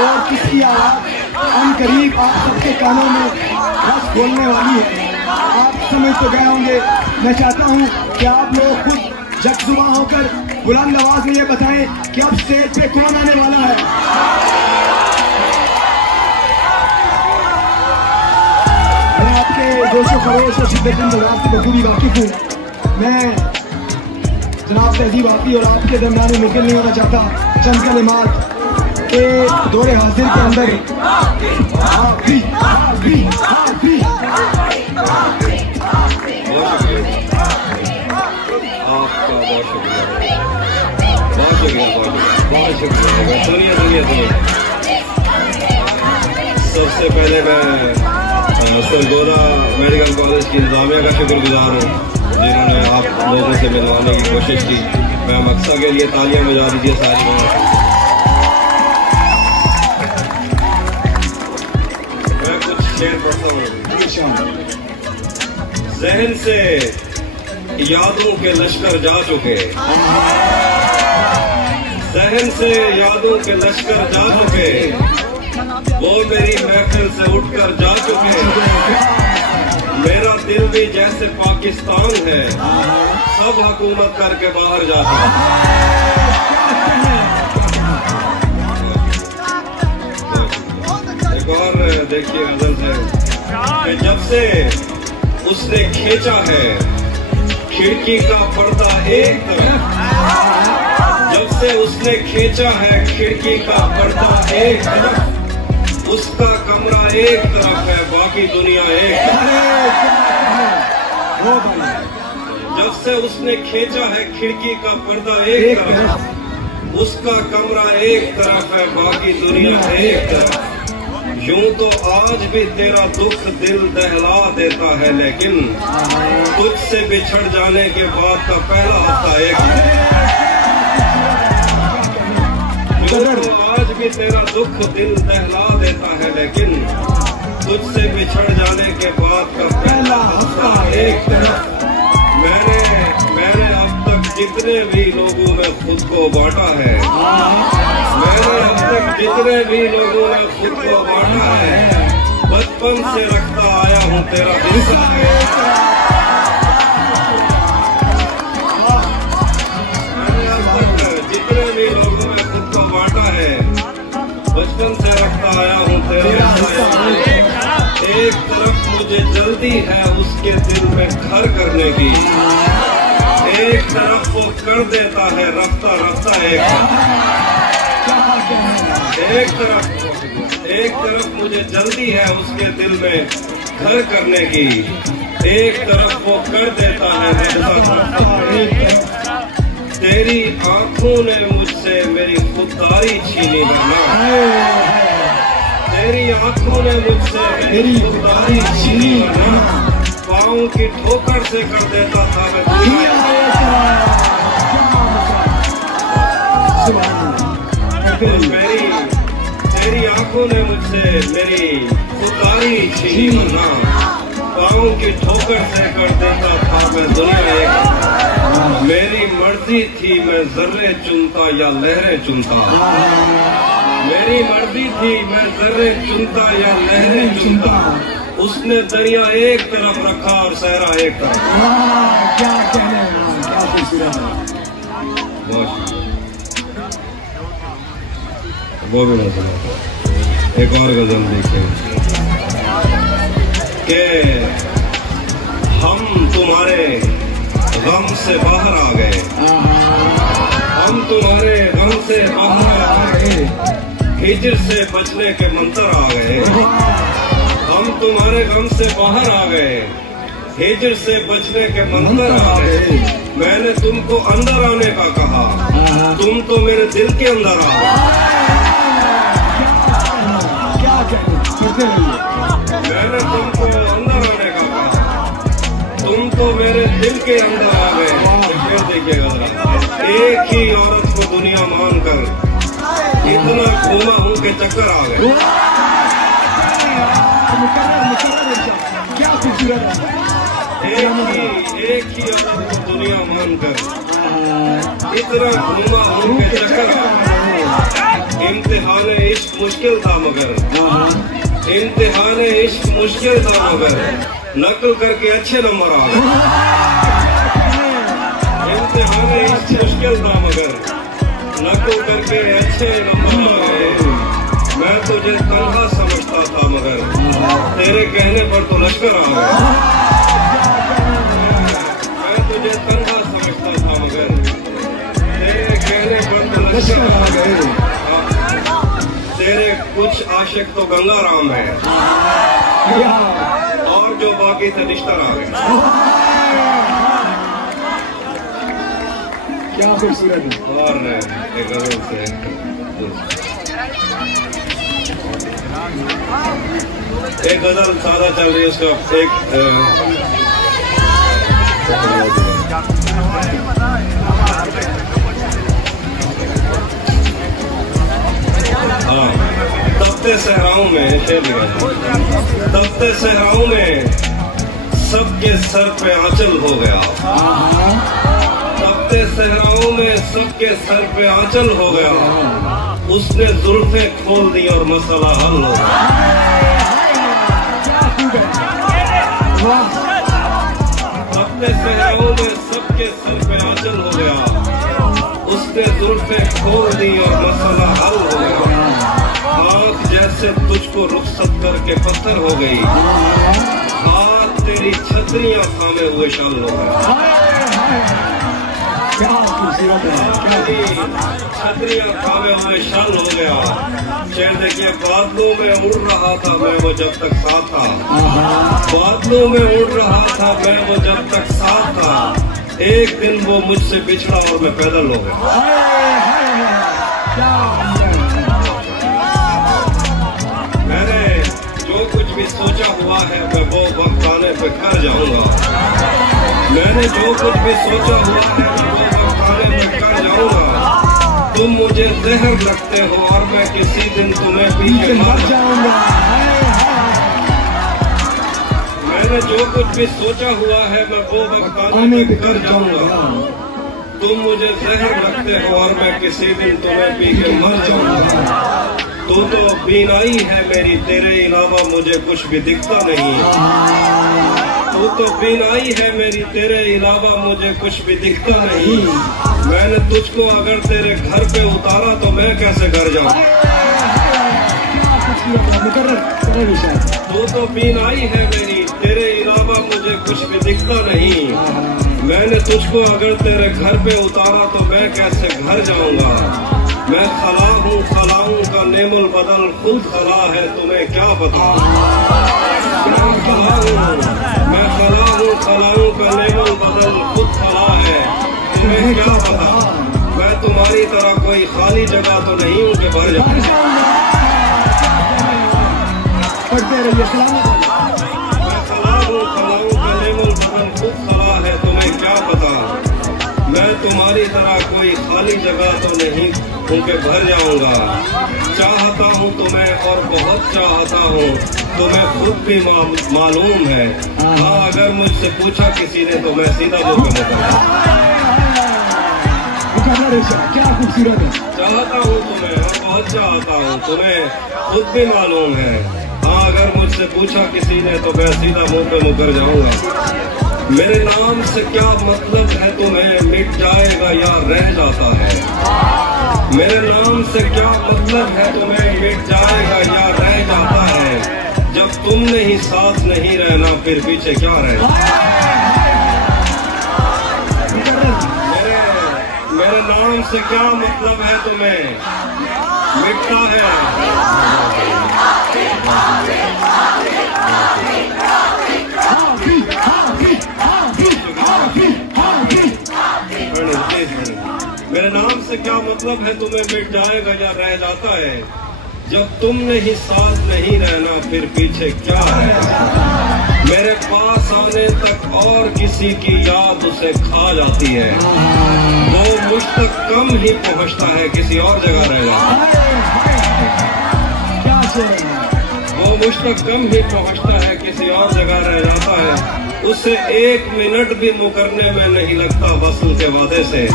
और किसकी आवाज अनकरीब आप सबके कानों में बस बोलने वाली है। आप समझ तो गए होंगे। मैं चाहता हूं कि आप लोग खुद जगजुबां होकर बुलंद आवाज में ये बताएं कि अब स्टेज पे कौन आने वाला है। मैं आपके जोशो खरोश और शिद्दत इंतजार से बखूबी वाकिफ हूँ। मैं जनाब तहजीब आपी और आपके दरमियान में मुश्किल नहीं होना चाहता। चंद कलिमात के दौरे हाजिर के अंदर सबसे पहले मैं सरगोदा मेडिकल कॉलेज की इंतजामिया का शुक्रगुजार हूँ जिन्होंने आप लोगों से मिलवाने की कोशिश की। मैं मकसद के लिए तालियां बजा दीजिए सारी। मैं कुछ शेर पढ़ता हूँ। जहन से यादों के लश्कर जा चुके, जहन से यादों के लश्कर जा चुके, वो मेरी महफिल से उठकर जा चुके। मेरा दिल भी जैसे पाकिस्तान है, सब हुकूमत करके बाहर जाता है। एक और देखिए गजल है कि जब से उसने खींचा है खिड़की का पर्दा एक तरफ, जब से उसने खींचा है खिड़की का पर्दा एक तरफ, उसका कमरा एक तरफ है बाकी दुनिया एक तरफ। जब से उसने खींचा है खिड़की का पर्दा एक तरफ, उसका कमरा एक तरफ है बाकी दुनिया एक तरफ। यूं तो आज भी तेरा दुख दिल दहला देता है, लेकिन तुझसे बिछड़ जाने के बाद का पहला हफ्ता एक है। यूं तो आज भी तेरा दुख दिल दहला देता है, लेकिन तुझसे बिछड़ जाने के बाद का पहला हफ्ता एक तरफ। मैंने अब तक जितने भी लोगों में खुद को बांटा है, मैंने अब तक जितने भी लोगों ने खुद को बांटा है, बचपन से रखता आया हूँ तेरा हिस्सा है। मैंने अब तक जितने भी लोगों ने खुद को बांटा है, बचपन से रखता आया हूँ तेरा हिस्सा है। एक तरफ मुझे जल्दी है उसके दिल में घर करने की, एक तरफ वो कर देता है रफ्ता रफ्ता एक तरफ मुझे जल्दी है उसके दिल में घर करने की, एक तरफ वो कर देता है रफ्ता रफ्ता। तेरी आंखों ने मुझसे मेरी खुददारी छीनी वरना, तेरी आंखों ने मुझसे मेरी खुददारी छीनी वरना, पाँव की ठोकर से कर देता था मैं दुनिया। तेरी आंखों ने मुझसे मेरी खुददारी छीनी वरना, पाँव की ठोकर से कर देता था मैं दुनिया एक। मेरी मर्जी थी मैं जर्रे चुनता या लहरें चुनता, मेरी मर्जी थी मैं जर्रे चुनता या लहरें चुनता, उसने दरिया एक तरफ रखा और सहरा एक तरफ। क्या कहने हैं, क्या खूबसूरत है। वो भी मजा। एक और गजल देखें कि हम तुम्हारे गम से बाहर आ गए, हम तुम्हारे गम से बाहर आ गए, हिजर से बचने के मंत्र आ गए। हम तुम्हारे गम से बाहर आ गए, हिजर से बचने के मंत्र आ गए। मैंने तुमको अंदर आने का कहा, तुम तो मेरे दिल के अंदर आ गए। मैंने तुमको अंदर आने का कहा, तुम तो मेरे दिल के अंदर आ गए। फिर देखिएगा जरा, एक ही औरत को दुनिया मानकर इतना घूमा हूं के चक्कर आ गए। क्या खूबसूरत है। एक ही औरत को दुनिया मानकर इतना घूमा उनके चक्कर। इम्तिहान इश्क मुश्किल था मगर, इम्तिहान इश्क मुश्किल था मगर नकल करके अच्छे नंबर आ गए। इम्तिहान इश्क मुश्किल था मगर नकल करके अच्छे नंबर आ गए। मैं तुझे तन्हा समझता था मगर तेरे कहने पर तो लश्कर आ गए। मैं तुझे तन्हा समझता था मगर तेरे कहने पर तो लश्कर आ गए। तेरे कुछ आशिक तो गंगा राम है और जो बाकी थे निश्तर आ गए। क्या खूबसूरत है। और एक गजल से एक गजल सादा चल रही है, उसका एक तपते सहराओं में शेर लिखा, तपते सहराओं में सबके सर पे आंचल हो गया। तपते सहराओं में सबके सर पे आंचल हो गया। उसने जुल्फे खोल दी और मसला हल हो गया। तपते सहराओं में सबके सर पे आंचल हो गया। उसने जुल्फे खोल दी और मसला हल हो गया। आँख जैसे तुझको रुखसत करके पत्थर हो गई। हाथ तेरी छतरियां थामे हुए शाल हो गए। छतरियां थामे हुए शाल हो गया। शेर देखिए, बादलों में उड़ रहा था मैं वो जब तक साथ था। बादलों में उड़ रहा था मैं वो जब तक साथ था। एक दिन वो मुझसे बिछड़ा और मैं पैदल हो गया। मैंने जो कुछ भी सोचा हुआ है मैं वो वक्त आने पे कर जाऊंगा। मैंने जो कुछ भी सोचा हुआ है मैं वो वक्त आने पे कर जाऊंगा। तुम मुझे जहर लगते हो और मैं किसी दिन तुम्हें पी के मर जाऊंगा। मैंने जो कुछ भी सोचा हुआ है मैं वो वक्त आने पे कर जाऊंगा। तुम मुझे जहर लगते हो और मैं किसी दिन तुम्हें पी के मर जाऊंगा। तू तो बीनाई है मेरी, तेरे अलावा मुझे कुछ भी दिखता नहीं। तू तो बीनाई है मेरी, तेरे अलावा मुझे कुछ भी दिखता नहीं। मैंने तुझको अगर तेरे घर पे उतारा तो मैं कैसे घर जाऊं। तू तो बीनाई है मेरी, तेरे अलावा मुझे कुछ भी दिखता नहीं। मैंने तुझको अगर तेरे घर पे उतारा तो मैं कैसे घर जाऊंगा। मैं खला हूँ, खलाऊं का नेमुल बदल खुद खला है, तुम्हें क्या पता। मैं खला हूँ, खलाऊं का नेमुल बदल खुद खला है, तुम्हें क्या पता। मैं तुम्हारी तरह कोई खाली जगह तो नहीं हूँ कि भर जाऊँ। मैं खला हूँ, खलाऊं का नेमुल बदल खुद खला है, तुम्हें क्या पता। मैं तुम्हारी तरह कोई खाली जगह तो नहीं हूँ कि भर जाऊंगा। चाहता हूँ तुम्हें और बहुत चाहता हूँ, तुम्हें खुद भी मालूम है। हाँ, अगर मुझसे पूछा किसी ने तो मैं सीधा बोल के बताऊंगा। क्या खूबसूरत है। चाहता हूँ तुम्हें और बहुत चाहता हूँ, तुम्हें खुद भी मालूम है। हाँ, अगर मुझसे पूछा किसी ने तो मैं सीधा मुंह पे मुकर जाऊंगा। मेरे नाम से क्या मतलब है तुम्हें, मिट जाएगा या रह जाता है। मेरे नाम से क्या मतलब है तुम्हें, मिट जाएगा या रह जाता है। जब तुमने ही साथ नहीं रहना फिर पीछे क्या रहना। मेरे नाम से क्या मतलब है तुम्हें, मिटता है। मेरे नाम से क्या मतलब है तुम्हें, मिट जाएगा या रह जाता है। जब तुमने ही साथ नहीं रहना फिर पीछे क्या है। मेरे पास आने तक और किसी की याद उसे खा जाती है। वो मुझ तक कम ही पहुंचता है, किसी और जगह रह जाता है। वो मुझ तक कम ही पहुंचता है, किसी और जगह रह जाता है। उससे 1 मिनट भी मुकरने में नहीं लगता वसल के वादे से।